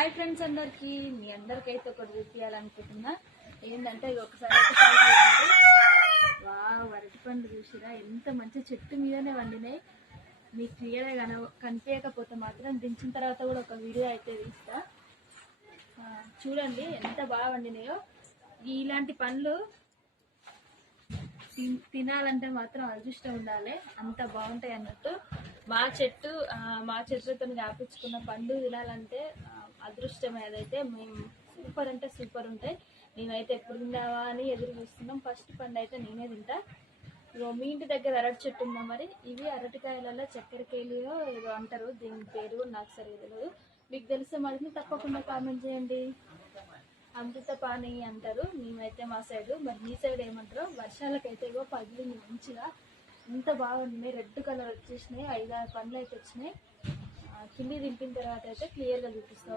Hi friends అందరికి మీ అందరికైతే ఒకటి చూపించాలనుకుంటున్నా. ఏంటంటే ఇది ఒకసారి అరటి పండ్లు చూసిరా ఎంత మంచి చెట్టు మీదనే వండినాయి. మీకు క్లియర్గా కనిపించకపోతే మాత్రం దించిన తర్వాత కూడా ఒక వీడియో అయితే తీస్తా. చూడండి ఎంత బాగా వండినాయో. ఇలాంటి పండ్లు తినాలంటే మాత్రం అదృష్టం ఉండాలి, అంత బాగుంటాయి అన్నట్టు. మా చెట్టుతో కాపించుకున్న పండు తినాలంటే అదృష్టమే. అదైతే మేము సూపర్ అంటే సూపర్ ఉంటాయి. మేమైతే ఎప్పుడు తిందావా అని ఎదురు చూస్తున్నాం. ఫస్ట్ పండు అయితే నేనే తింటా. మీ ఇంటి దగ్గర అరటి చెట్టు ఉందా? మరి ఇవి అరటికాయలలో చక్కెరకేళి ఏదో అంటారు, దీని పేరు నాకు సరిగా తెలియదు. మీకు తెలిస్తే మరి తప్పకుండా కామెంట్ చేయండి. అమృత పానీ అంటారు మేమైతే మా సైడు. మరి మీ సైడ్ ఏమంటారో. వర్షాలకైతే ఇగో పగిలింది మంచిగా, ఎంత బాగుంది. రెడ్ కలర్ వచ్చేసినాయి, 5-6 పండ్లు అయితే వచ్చినాయి. కింది దింపిన తర్వాత అయితే క్లియర్గా చూపిస్తాం.